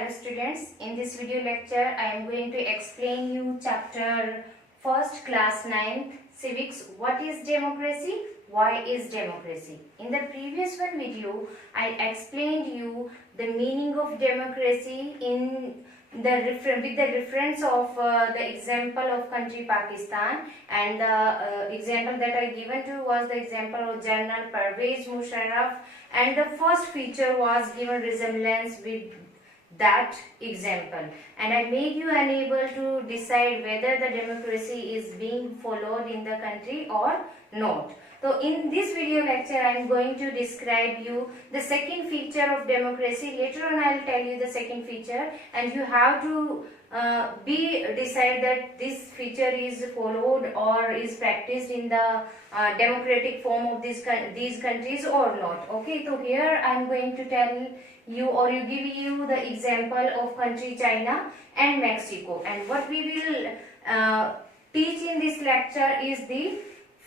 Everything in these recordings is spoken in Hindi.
Hello students, in this video lecture I am going to explain you chapter 1st class 9th civics. What is democracy? Why is democracy? In the previous one video I explained you the meaning of democracy in with the reference of the example of country Pakistan, and the example that I given to was the example of General Pervez Musharraf, and the first feature was given resemblance with that example, and I make you unable to decide whether the democracy is being followed in the country or not. So in this video lecture I am going to describe you the second feature of democracy. Later on I will tell you the second feature, and you have to decide that this feature is followed or is practiced in the democratic form of these countries or not. Okay, so here I am going to tell you or give you the example of country China and Mexico, and what we will teach in this lecture is the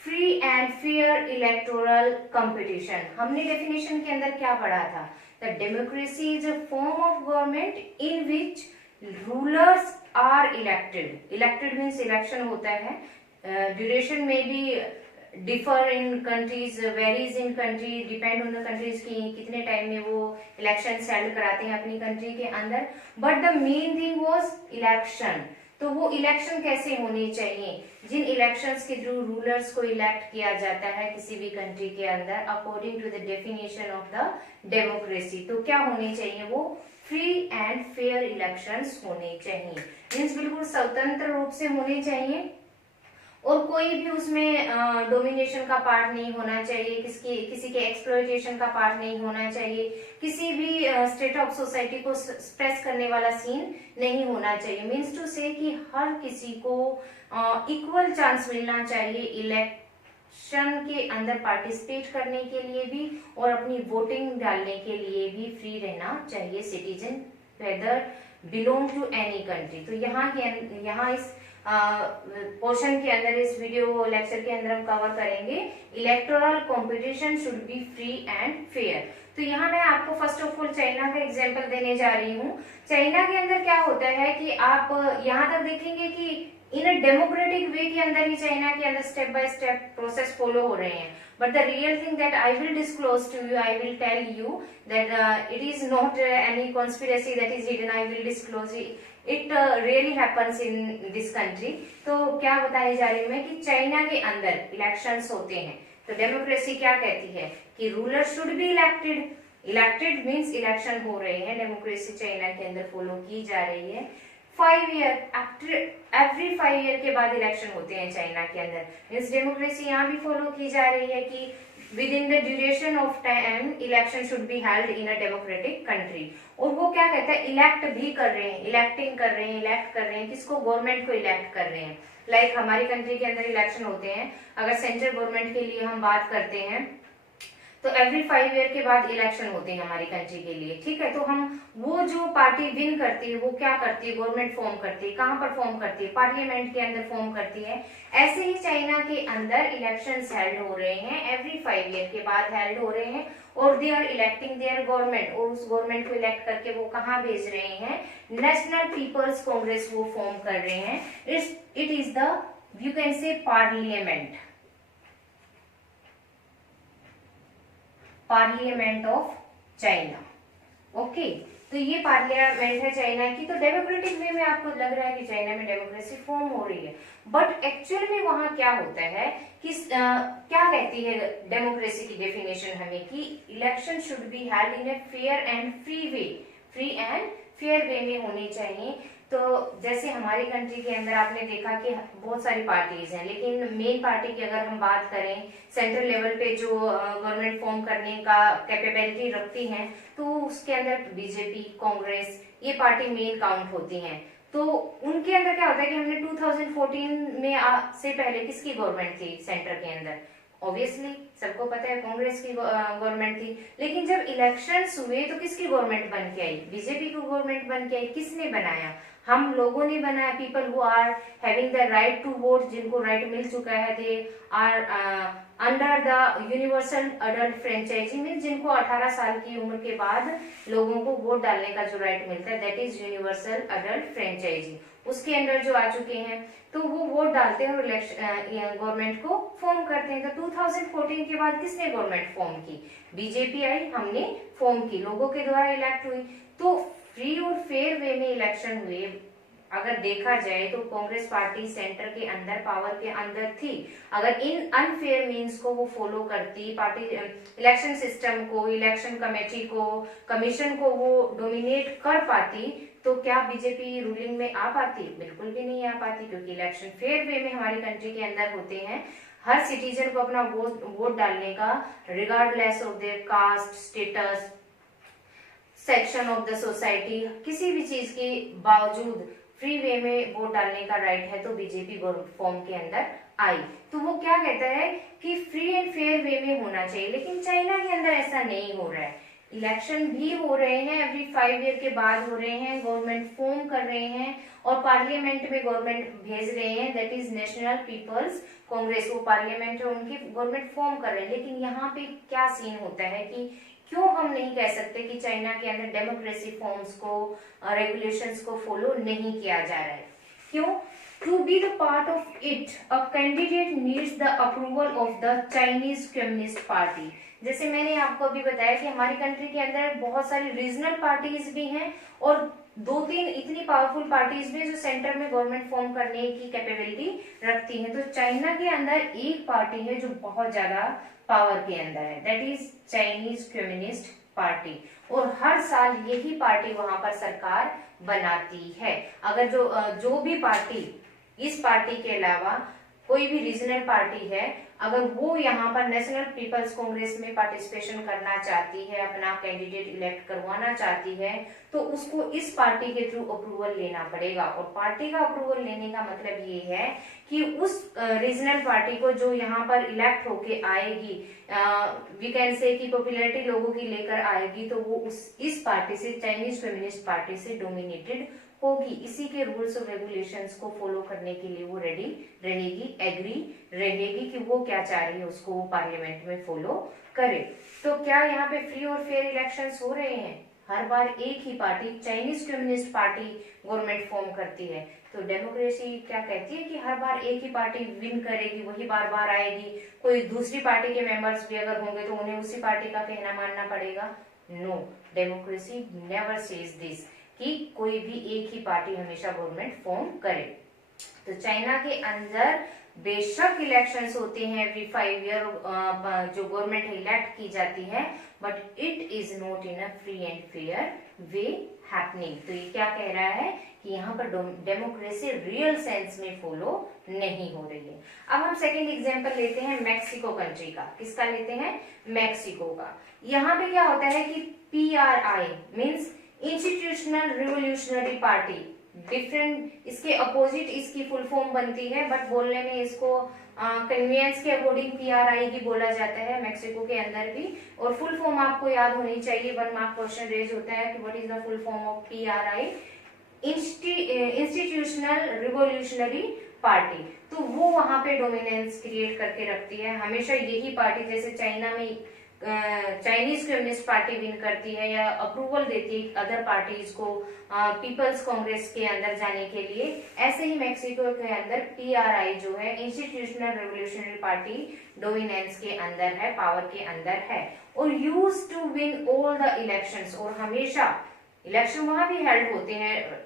free and fair electoral competition. हमने डेफिनेशन के अंदर क्या पढ़ा था? The democracy is a form of government in which rulers are elected. Elected means election होता है. ड्यूरेशन में भी differ in countries, varies in country, depend on the countries की कितने टाइम में वो इलेक्शन हेल्ड कराते हैं अपनी कंट्री के अंदर. But the main thing was election. तो वो इलेक्शन कैसे होने चाहिए? जिन इलेक्शंस के थ्रू रूलर्स को इलेक्ट किया जाता है किसी भी कंट्री के अंदर according to the definition of the democracy, तो क्या होने चाहिए? वो फ्री एंड फेयर इलेक्शंस होने चाहिए. मीन्स बिल्कुल स्वतंत्र रूप से होने चाहिए और कोई भी उसमें डोमिनेशन का पार्ट नहीं होना चाहिए, किसी के एक्सप्लॉयटेशन का पार्ट नहीं होना चाहिए, किसी भी स्टेट ऑफ सोसाइटी को स्ट्रेस करने वाला सीन नहीं होना चाहिए. मीन्स टू से कि हर किसी को इक्वल चांस मिलना चाहिए इलेक्शन के अंदर पार्टिसिपेट करने के लिए भी और अपनी वोटिंग डालने के लिए भी फ्री रहना चाहिए citizen, whether belong to any country. तो यहाँ इस पोर्शन के अंदर, इस वीडियो लेक्चर के अंदर हम कवर करेंगे electoral competition should be free and fair. तो यहाँ मैं आपको फर्स्ट ऑफ ऑल चाइना का एग्जांपल देने जा रही हूँ. चाइना के अंदर क्या होता है कि आप यहाँ तक देखेंगे कि इन अ डेमोक्रेटिक वे के अंदर ही चाइना के अंदर step by step process follow हो रहे हैं. But the real thing that I will disclose to you, I will tell you that it is not any conspiracy that is hidden. I will disclose it. It really happens in this country. तो क्या बताने जा रही हूँ मैं कि चाइना के अंदर इलेक्शंस होते हैं. तो डेमोक्रेसी क्या कहती है कि ruler should be elected. Elected means election हो रहे हैं. डेमोक्रेसी चाइना के अंदर फॉलो की जा रही है. 5 ईयर आफ्टर एवरी 5 ईयर के बाद इलेक्शन होते हैं चाइना के अंदर. मीन्स डेमोक्रेसी यहाँ भी फॉलो की जा रही है कि with in the duration of time election should be held in a democratic country. और वो क्या कहता है? इलेक्ट भी कर रहे हैं, इलेक्टिंग कर रहे हैं, इलेक्ट कर रहे हैं. किसको? गवर्नमेंट को इलेक्ट कर रहे हैं. लाइक हमारी कंट्री के अंदर इलेक्शन होते हैं. अगर सेंट्रल गवर्नमेंट के लिए हम बात करते हैं तो एवरी 5 ईयर के बाद इलेक्शन होते हैं हमारी कंट्री के लिए. ठीक है, तो हम वो जो पार्टी विन करती है वो क्या करती है? गवर्नमेंट फॉर्म करती है. कहाँ पर फॉर्म करती है? पार्लियामेंट के अंदर फॉर्म करती है. ऐसे ही चाइना के अंदर इलेक्शंस हेल्ड हो रहे हैं, एवरी 5 ईयर के बाद हेल्ड हो रहे हैं और they are electing their government. और उस गवर्नमेंट को इलेक्ट करके वो कहाँ भेज रहे हैं? नेशनल पीपल्स कांग्रेस वो फॉर्म कर रहे हैं. It is the you can say parliament of China. Okay, तो ये पार्लियामेंट है चाइना की. तो डेमोक्रेटिक वे में आपको लग रहा है कि चाइना में डेमोक्रेसी फॉर्म हो रही है, बट एक्चुअल में वहां क्या होता है कि क्या कहती है डेमोक्रेसी की डेफिनेशन हमें कि election should be held in a fair and free way. Free and fair way में होनी चाहिए. तो जैसे हमारी कंट्री के अंदर आपने देखा कि बहुत सारी पार्टीज हैं, लेकिन मेन पार्टी की अगर हम बात करें सेंट्रल लेवल पे जो गवर्नमेंट फॉर्म करने का कैपेबिलिटी रखती हैं, तो उसके अंदर बीजेपी, कांग्रेस, ये पार्टी मेन काउंट होती हैं. तो उनके अंदर क्या होता है कि हमने 2014 में से पहले किसकी गवर्नमेंट थी सेंटर के अंदर? ऑब्वियसली सबको पता है कांग्रेस की गवर्नमेंट थी, लेकिन जब इलेक्शंस हुए तो किसकी गवर्नमेंट बन के आई? बीजेपी की गवर्नमेंट बन के आई। किसने बनाया? हम लोगों ने बनाया। People who are having the right to vote, जिनको राइट मिल चुका है, they are under the universal adult franchise, mean जिनको 18 साल की उम्र के बाद लोगों को वोट डालने का जो राइट मिलता है, that is universal adult franchise, उसके अंडर जो आ चुके हैं, तो वो वोट डालते हैं और गवर्नमेंट को फॉर्म करते हैं। तो 2014 के बाद किसने गवर्नमेंट फॉर्म की? बीजेपी आई, हमने फॉर्म की, लोगों के द्वारा इलेक्ट हुई। तो फ्री और फेयर वे में इलेक्शन हुए। अगर देखा जाए तो कांग्रेस पार्टी सेंटर के अंदर, पावर के अंदर थी। अगर इन अनफेयर मीन्स को वो फॉलो करती, पार्टी इलेक्शन सिस्टम को, इलेक्शन कमेटी को, कमीशन को वो डोमिनेट कर पाती, तो क्या बीजेपी रूलिंग में आ पाती? बिल्कुल भी नहीं आ पाती, क्योंकि इलेक्शन फेयर वे में हमारी कंट्री के अंदर होते हैं। हर सिटीजन को अपना वोट डालने का, regardless of their caste, status, section of the society, किसी भी चीज के बावजूद फ्री वे में वोट डालने का राइट है। तो बीजेपी फॉर्म के अंदर आई। तो वो क्या कहता है कि फ्री एंड फेयर वे में होना चाहिए, लेकिन चाइना के अंदर ऐसा नहीं हो रहा है। इलेक्शन भी हो रहे हैं, एवरी 5 ईयर के बाद हो रहे हैं, गवर्नमेंट फॉर्म कर रहे हैं और पार्लियामेंट में गवर्नमेंट भेज रहे हैं, that is National People's Congress, वो पार्लियामेंट है, उनकी गवर्नमेंट फॉर्म कर रहे हैं। लेकिन यहाँ पे क्या सीन होता है कि क्यों हम नहीं कह सकते कि चाइना के अंदर डेमोक्रेसी फॉर्म्स को, रेगुलेशंस को फॉलो नहीं किया जा रहा है? क्यों? To be the part of it, a candidate needs the approval of the Chinese Communist Party. जैसे मैंने आपको अभी बताया कि हमारी कंट्री के अंदर बहुत सारी रीजनल पार्टीज भी हैं और 2-3 इतनी पावरफुल पार्टीज भी जो सेंटर में गवर्नमेंट फॉर्म करने की कैपेबिलिटी रखती हैं। तो चाइना के अंदर एक पार्टी है जो बहुत ज्यादा पावर के अंदर है, that is Chinese Communist party, और हर साल यही पार्टी वहां पर सरकार बनाती है। अगर जो भी पार्टी, इस पार्टी के अलावा कोई भी रीजनल पार्टी है, अगर वो यहाँ पर नेशनल पीपल्स कांग्रेस में पार्टिसिपेशन करना चाहती है, अपना कैंडिडेट इलेक्ट करवाना चाहती है, तो उसको इस पार्टी के थ्रू अप्रूवल लेना पड़ेगा। और पार्टी का अप्रूवल लेने का मतलब ये है कि उस रीजनल पार्टी को जो यहाँ पर इलेक्ट होके आएगी, वी कैन से कि पॉपुलैरिटी लोगों की लेकर आएगी, तो वो इस पार्टी से, चाइनीज कम्युनिस्ट पार्टी से डोमिनेटेड होगी। इसी के रूल्स और रेगुलेशंस को फॉलो करने के लिए वो रेडी रहेगी, एग्री रहेगी कि वो क्या चाह रही है उसको वो पार्लियामेंट में फॉलो करे। तो क्या यहाँ पे फ्री और फेयर इलेक्शंस हो रहे हैं? हर बार एक ही party, Chinese Communist Party government form करती है। तो डेमोक्रेसी क्या कहती है कि हर बार एक ही पार्टी विन करेगी, वही बार बार आएगी। कोई दूसरी पार्टी के मेंबर्स भी अगर होंगे तो उन्हें उसी पार्टी का कहना मानना पड़ेगा? No, democracy never says this कि कोई भी एक ही पार्टी हमेशा गवर्नमेंट फॉर्म करे। तो चाइना के अंदर बेशक इलेक्शंस होते हैं एवरी 5 ईयर, जो गवर्नमेंट इलेक्ट की जाती है, but it is not in a free and fair way happening. तो ये क्या कह रहा है कि यहाँ पर डेमोक्रेसी रियल सेंस में फॉलो नहीं हो रही है। अब हम सेकंड एग्जांपल लेते हैं मैक्सिको कंट्री का। किसका लेते हैं? मैक्सिको का। यहाँ पे क्या होता है कि PRI means institutional revolutionary party, different, इसके अपोजिट इसकी फुल फॉर्म बनती है, बट बोलने में इसको कन्वीनियंस के अकॉर्डिंग PRI ही बोला जाता है मैक्सिको के अंदर भी। और फुल फॉर्म आपको याद होनी चाहिए, 1 मार्क क्वेश्चन रेज होता है कि what is the full form of PRI? Institutional revolutionary party. तो वो वहां पे डोमिनेंस क्रिएट करके रखती है। हमेशा यही पार्टी, जैसे चाइना में चाइनीज कम्युनिस्ट पार्टी विन करती है या अप्रूवल देती है अदर पार्टीज को पीपल्स कांग्रेस के अंदर जाने के लिए, ऐसे ही मैक्सिको के अंदर PRI जो है, इंस्टीट्यूशनल रिवोल्यूशनरी पार्टी, डोमिनेंस के अंदर है, पावर के अंदर है, और use to win all the elections. और हमेशा इलेक्शन वहां भी हेल्ड होते हैं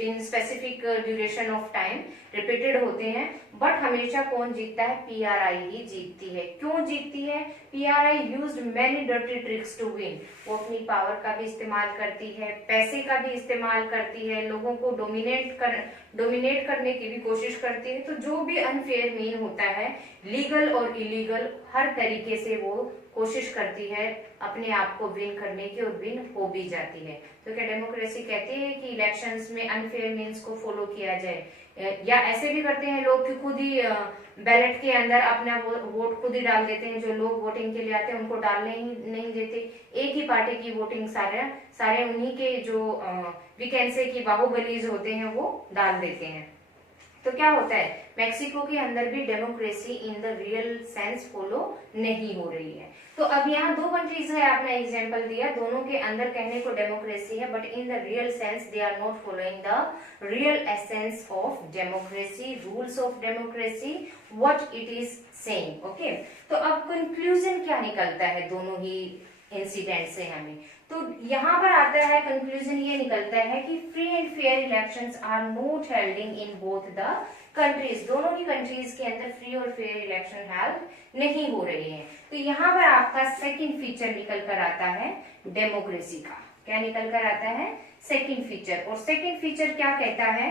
in specific duration of time, repeated होते हैं, बट हमेशा कौन जीतता है? PRI ही जीतती है। क्यों जीतती है? PRI used many dirty tricks to win. वो अपनी पावर का भी इस्तेमाल करती है, पैसे का भी इस्तेमाल करती है, लोगों को डोमिनेट करने की भी कोशिश करती है। तो जो भी अनफेयर मीन होता है, लीगल और इलीगल, हर तरीके से वो कोशिश करती है अपने आप को विन करने की, और विन हो भी जाती है। तो क्या डेमोक्रेसी कहती है कि इलेक्शंस में अनफेयर मीन्स को फॉलो किया जाए? या ऐसे भी करते हैं लोग कि खुद ही बैलेट के अंदर अपना वोट खुद ही डाल देते हैं। जो लोग वोटिंग के लिए आते हैं उनको डालने ही नहीं देते, एक ही पार्टी की वोटिंग सारे उन्हीं के जो वी कैन से कि बाहुबलीज होते हैं वो डाल देते हैं। तो क्या होता है, मेक्सिको के अंदर भी democracy in the real sense follow नहीं हो रही है। तो अब यहाँ दो कंट्रीज है, आपने एग्जांपल दिया, दोनों के अंदर कहने को डेमोक्रेसी है, but in the real sense they are not following the real essence of democracy, rules of democracy, what it is saying. Okay, तो अब कंक्लूजन क्या निकलता है दोनों ही इंसिडेंट से हमें, तो यहाँ पर आता है कंक्लूजन ये निकलता है कि free and fair elections are not holding in both the countries, दोनों ही कंट्रीज के अंदर फ्री और फेयर इलेक्शन हेल्ड नहीं हो रहे हैं। तो यहाँ पर आपका सेकंड फीचर निकल कर आता है डेमोक्रेसी का। क्या निकल कर आता है? Second feature. और सेकंड फीचर क्या कहता है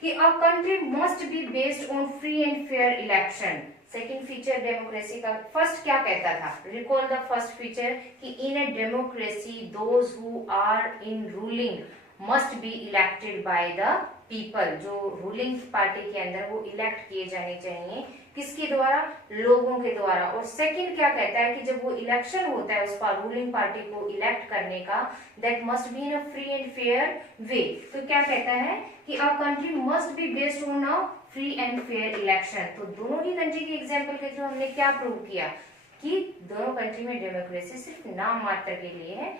कि a country must be based on free and fair election. Second feature democracy का। फर्स्ट क्या कहता था? रिकॉल द फर्स्ट फीचर कि in a democracy those who are in ruling must be elected by the people. जो रूलिंग पार्टी के अंदर वो इलेक्ट किए जाने चाहिए, किसके द्वारा? लोगों के द्वारा। और सेकंड क्या कहता है कि जब वो इलेक्शन होता है उस पर रूलिंग पार्टी को इलेक्ट करने का, that must be in a free and fair way. तो क्या कहता है कि a country must be based on a free and fair election. तो दोनों ही कंट्री के एग्जाम्पल के थ्रू हमने क्या प्रूव किया कि दोनों कंट्री में डेमोक्रेसी सिर्फ नाम मात्र के लिए है,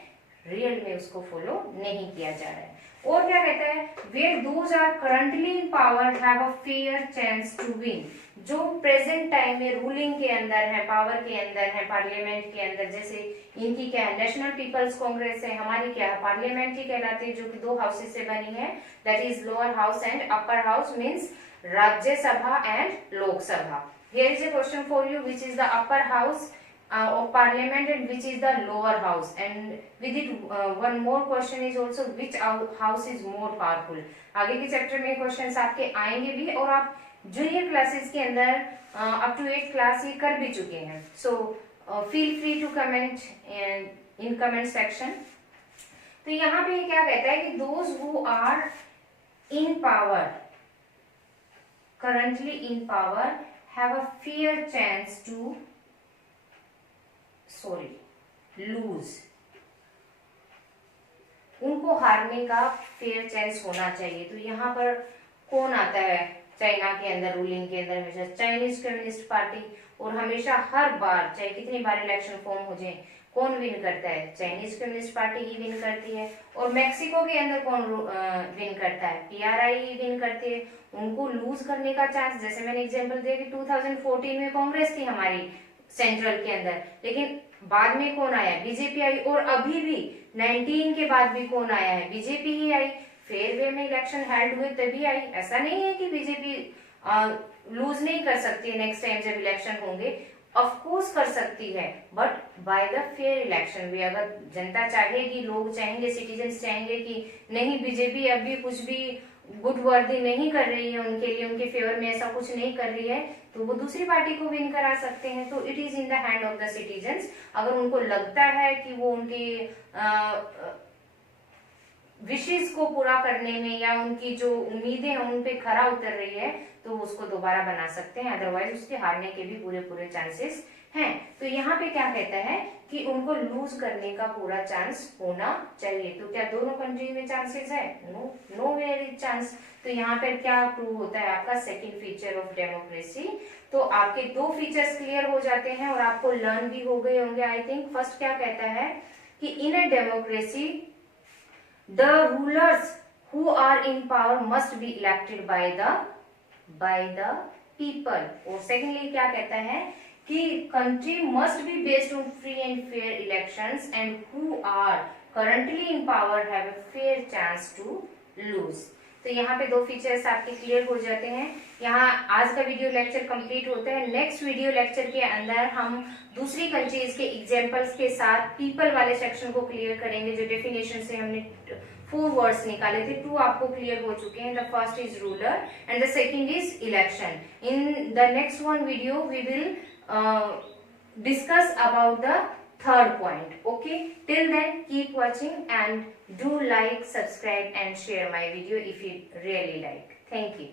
रियल में उसको फॉलो नहीं किया जा रहा है। और क्या कहता है? Where those are currently in power have a fair chance to win. जो प्रेजेंट टाइम में रूलिंग के अंदर है, पावर के अंदर है, पार्लियामेंट के अंदर, जैसे इनकी क्या है, नेशनल पीपल्स कांग्रेस है, हमारी क्या है, पार्लियामेंट ही कहलाती है, जो कि दो हाउसेस से बनी है, that is lower house and upper house, means Rajya Sabha and Lok Sabha. Here is a question for you, which is the upper house of parliament and which is the lower house, and with it one more question is also which house is more powerful। आगे के चैप्टर में क्वेश्चंस आपके आएंगे भी, और आप जूनियर क्लासेस के अंदर अप टू 8th क्लास ये कर भी चुके हैं। So feel free to comment in comment section. तो यहाँ पे क्या कहता है कि those who are in power, currently in power, have a fair chance to lose। उनको हारने का फेयर चांस होना चाहिए। तो यहाँ पर कौन आता है? चाइना के अंदर रूलिंग के अंदर हमेशा चाइनीज कम्युनिस्ट पार्टी, और हमेशा हर बार चाहे कितनी बार इलेक्शन फॉर्म हो जाए, कौन विन करता है? चाइनीज कम्युनिस्ट पार्टी ही विन करती है। और मेक्सिको के अंदर कौन विन करता है? पीआरआई ही विन करती है। उनको लूज करने का चांस, जैसे मैंने एग्जांपल दिया कि 2014 में कांग्रेस थी हमारी सेंट्रल के अंदर, लेकिन बाद में कौन आया? बीजेपी आई। और अभी भी 19 के बाद भी कौन आया है? बीजेपी ही आई। फेयर वे में इलेक्शन हेल्ड हुए तभी आई। ऐसा नहीं है कि बीजेपी लूज नहीं कर सकती है नेक्स्ट टाइम जब इलेक्शन होंगे, ऑफ कोर्स कर सकती है, but by the fair election way. अगर जनता चाहेगी, लोग चाहेंगे, सिटीजन्स चाहेंगे कि नहीं बीजेपी अभी कुछ भी गुड वर्दी नहीं कर रही है उनके लिए, उनके फेवर में ऐसा कुछ नहीं कर रही है, तो वो दूसरी पार्टी को विन करा सकते हैं। तो it is in the hand of the citizens. अगर उनको लगता है कि वो उनकी विशेष को पूरा करने में या उनकी जो उम्मीदें हैं उन पे खरा उतर रही है, तो उसको दोबारा बना सकते हैं, अदरवाइज उसके हारने के भी पूरे चांसेस हैं। तो यहाँ पे क्या कहता है कि उनको लूज करने का पूरा चांस होना चाहिए। तो क्या दोनों कंट्री में चांसेस है? Nowhere is chance. तो यहाँ पे क्या प्रूव होता है? आपका सेकंड फीचर ऑफ डेमोक्रेसी। तो आपके दो फीचर्स क्लियर हो जाते हैं और आपको लर्न भी हो गए होंगे आई थिंक। फर्स्ट क्या कहता है कि in a democracy the rulers who are in power must be elected by the people. और सेकेंडली क्या कहता है कि country must be based on free and fair elections and who are currently in power have a fair chance to lose. तो यहाँ पे दो फीचर्स आपके क्लियर हो जाते हैं। यहाँ आज का वीडियो लेक्चर कंप्लीट होता है। नेक्स्ट वीडियो लेक्चर के अंदर हम दूसरी कंट्रीज के एग्जांपल्स के साथ पीपल वाले सेक्शन को क्लियर करेंगे। जो डेफिनेशन से हमने 4 वर्ड्स निकाले थे, 2 आपको क्लियर हो चुके हैं। The first is ruler and the second is election. In the next one video we will discuss about the third point. Okay, till then keep watching and do like, subscribe and share my video if you really like. Thank you.